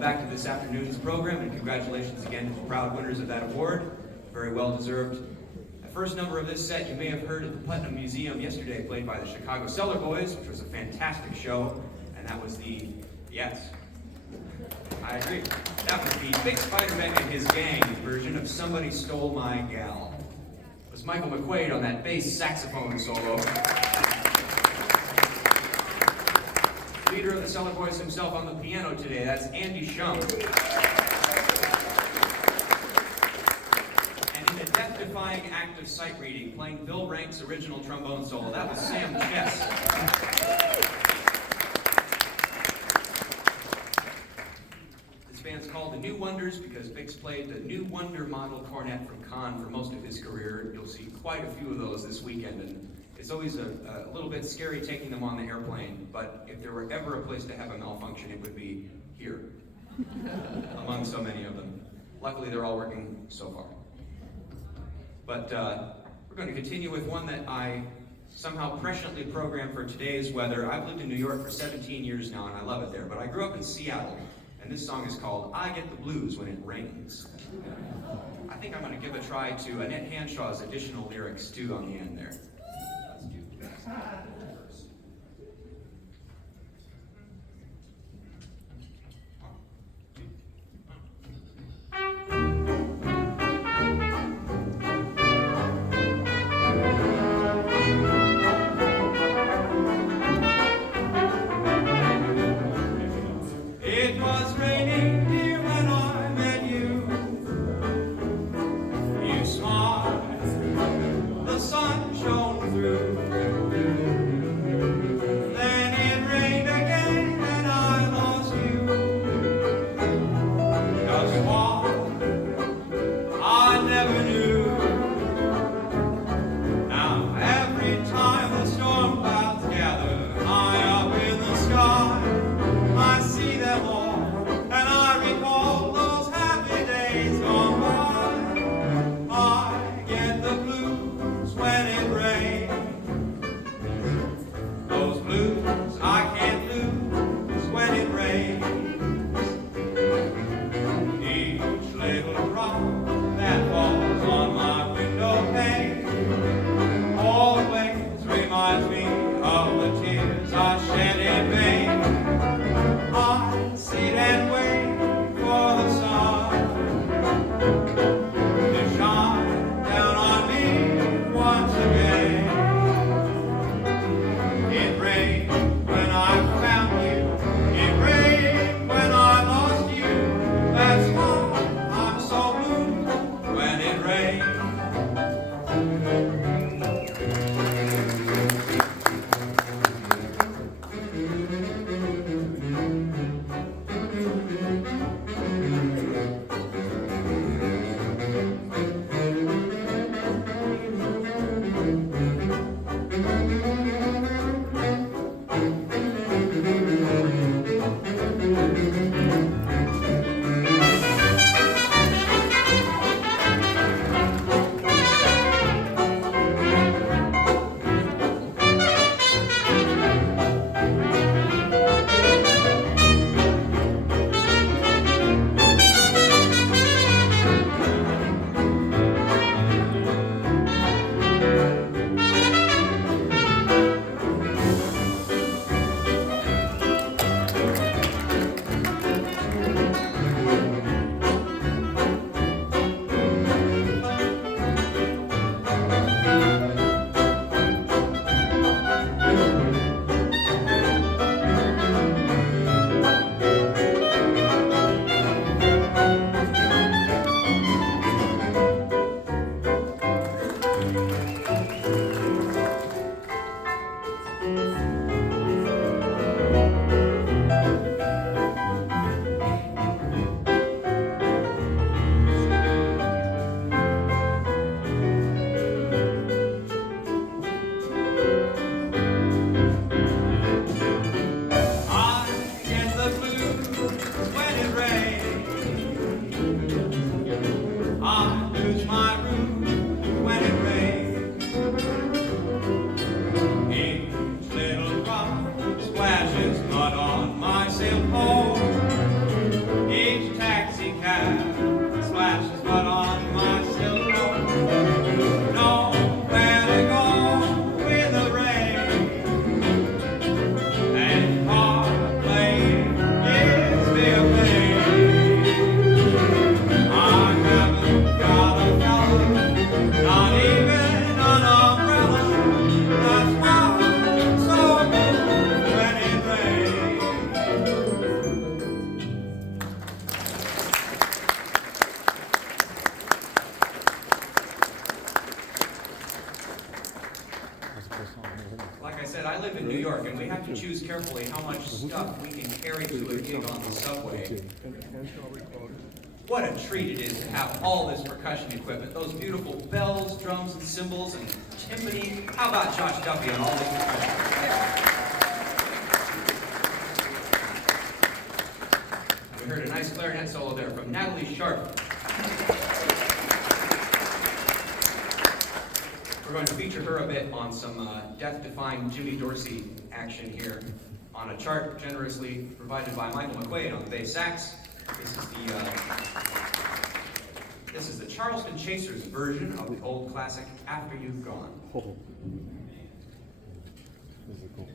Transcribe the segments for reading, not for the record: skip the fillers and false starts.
welcome back to this afternoon's program, and congratulations again to the proud winners of that award. Very well deserved. The first number of this set you may have heard at the Putnam Museum yesterday, played by the Chicago Cellar Boys, which was a fantastic show, and that was the, yes, I agree, that was the Big Spider-Man and his gang version of Somebody Stole My Gal. It was Michael McQuaid on that bass saxophone solo. Leader of the Cellar Boys himself on the piano today, that's Andy Shum. And in a death-defying act of sight reading, playing Bill Rank's original trombone solo, that was Sam Chess. This band's called the New Wonders because Bix played the New Wonder model cornet from Kahn for most of his career. You'll see quite a few of those this weekend, and it's always a little bit scary taking them on the airplane, but if there were ever a place to have a malfunction, it would be here, among so many of them. Luckily, they're all working so far. But we're going to continue with one that I somehow presciently programmed for today's weather. I've lived in New York for 17 years now, and I love it there, but I grew up in Seattle, and this song is called I Get the Blues When It Rains. I think I'm going to give a try to Annette Hanshaw's additional lyrics, too, on the end there. It was raining here when I met you. You smiled, the sun shone through. Then it rained again and I lost you. Just what I never knew. Now every time the storm clouds gather high up in the sky, I see them all to choose carefully how much stuff we can carry to a gig on the subway. What a treat it is to have all this percussion equipment, those beautiful bells, drums, and cymbals, and timpani. How about Josh Duffy on all this percussion? We heard a nice clarinet solo there from Natalie Sharp. We're going to feature her a bit on some death-defying Jimmy Dorsey action here on a chart generously provided by Michael McQuaid on the bass sax. This is the Charleston Chasers version of the old classic After You've Gone. Oh. This is cool.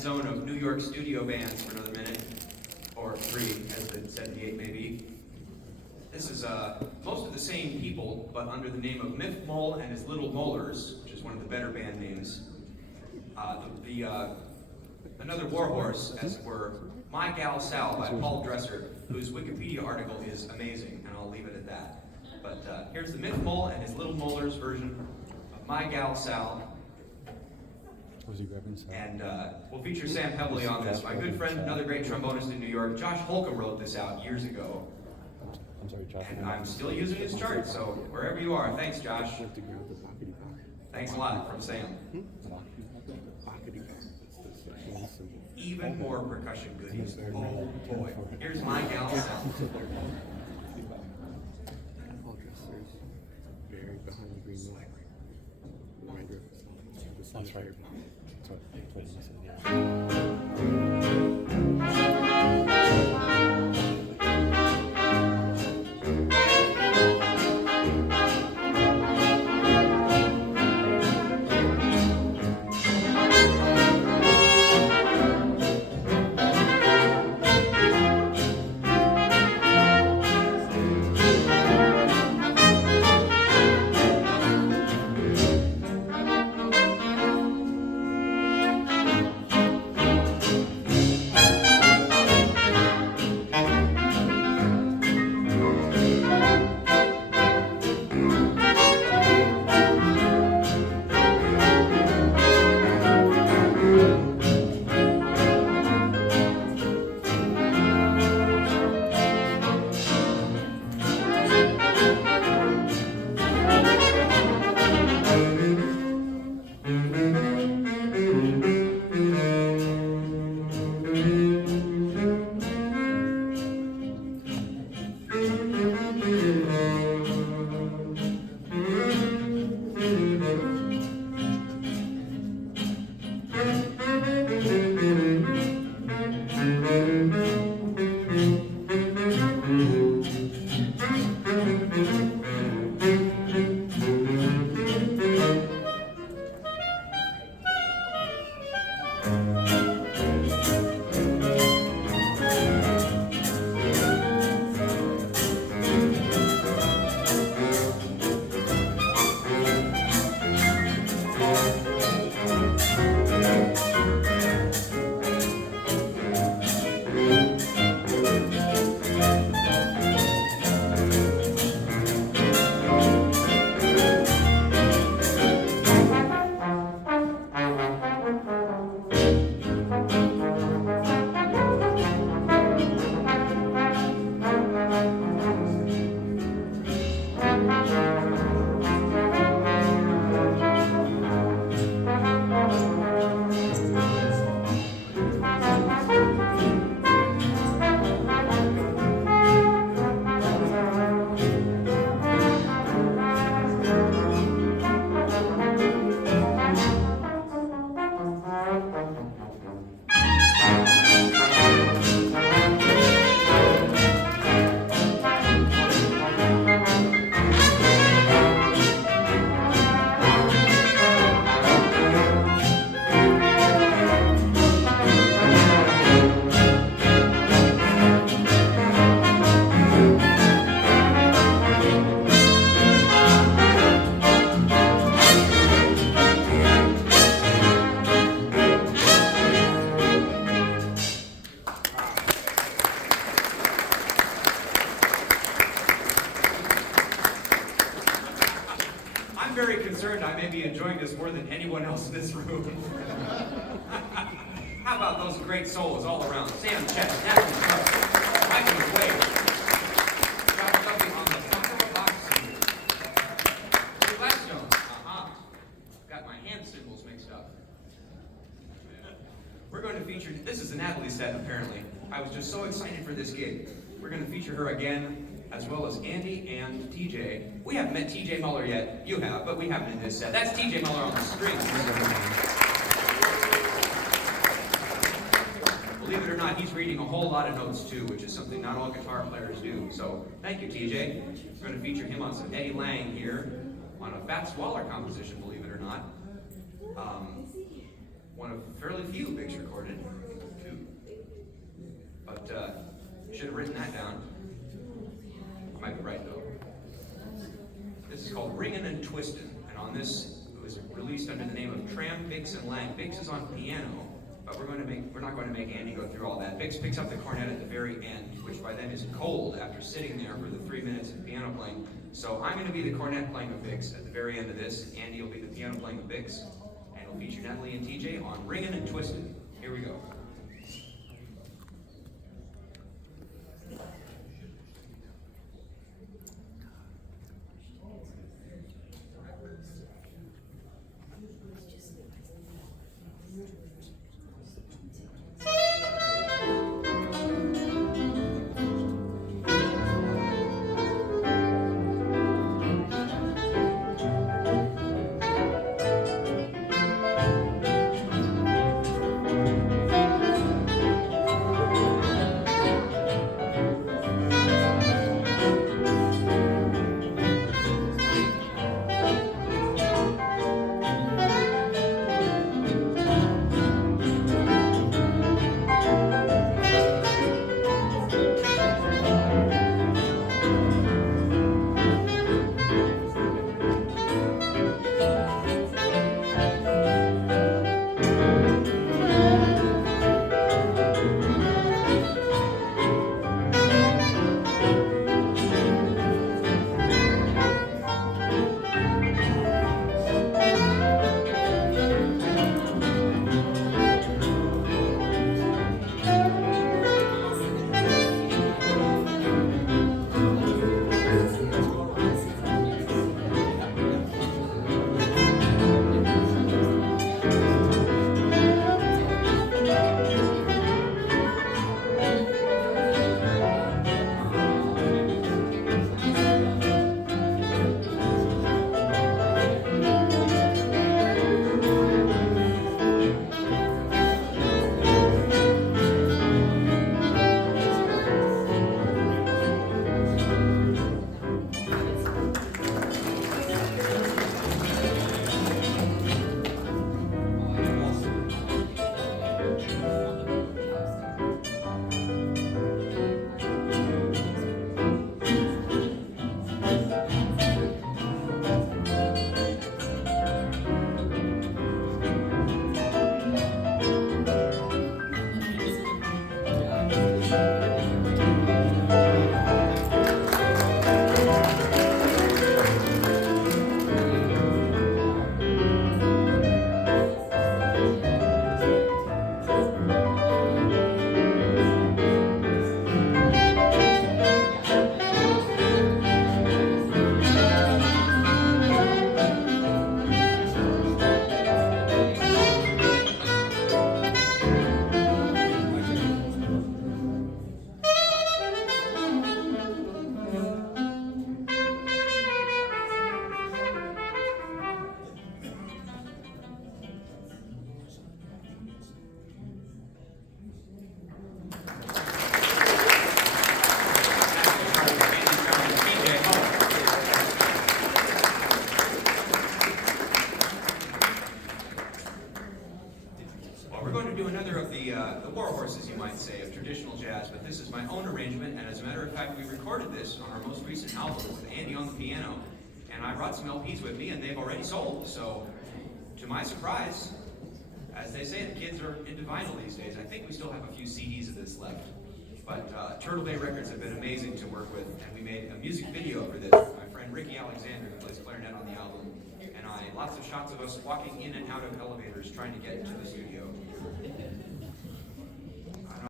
Zone of New York studio bands for another minute, or 3, as the 78 may be. This is most of the same people, but under the name of Miff Mole and his Little Molars, which is one of the better band names. Another warhorse, as it were, My Gal Sal by Paul Dresser, whose Wikipedia article is amazing, and I'll leave it at that. But here's the Miff Mole and his Little Molars version of My Gal Sal. And we'll feature Sam heavily on this. My good friend, another great trombonist in New York, Josh Holcomb, wrote this out years ago. I'm sorry, Josh. And I'm still using his chart, so wherever you are, thanks, Josh. Thanks a lot from Sam. Even more percussion goodies. Oh boy. Here's My Gal Sal. Buried behind the green light. Reminder of the sun's right. That's what he said, yeah. anyone else in this room. How about those great souls all around? Sam Chet, Natalie Sharp, Michael McWade, Scott Duffy on the Buffalo Box Singers, Billy Blackstone, got my hand symbols mixed up. We're going to feature, this is a Natalie set apparently. I was just so excited for this gig. We're going to feature her again, as well as Andy and TJ. We haven't met TJ Muller yet. You have, but we haven't in this set. That's TJ Muller on the strings. Believe it or not, he's reading a whole lot of notes too, which is something not all guitar players do. So thank you, TJ. We're going to feature him on some Eddie Lang here, on a Fats Waller composition, believe it or not. One of fairly few Bix recorded, too. But should have written that down. I might be right though. This is called Ringin' and Twistin', and on this it was released under the name of Tram, Bix, and Lang. Bix is on piano, but we're not going to make Andy go through all that. Bix picks up the cornet at the very end, which by then is cold after sitting there for the 3 minutes of piano playing. So I'm going to be the cornet playing with Bix at the very end of this. Andy will be the piano playing with Bix. And we'll feature Natalie and TJ on Ringin' and Twistin'. Here we go. this on our most recent album with Andy on the piano, and I brought some LPs with me, and they've already sold. So, to my surprise, as they say, the kids are into vinyl these days. I think we still have a few CDs of this left. But Turtle Bay Records have been amazing to work with, and we made a music video for this. My friend Ricky Alexander, who plays clarinet on the album, and I, lots of shots of us walking in and out of elevators trying to get to the studio.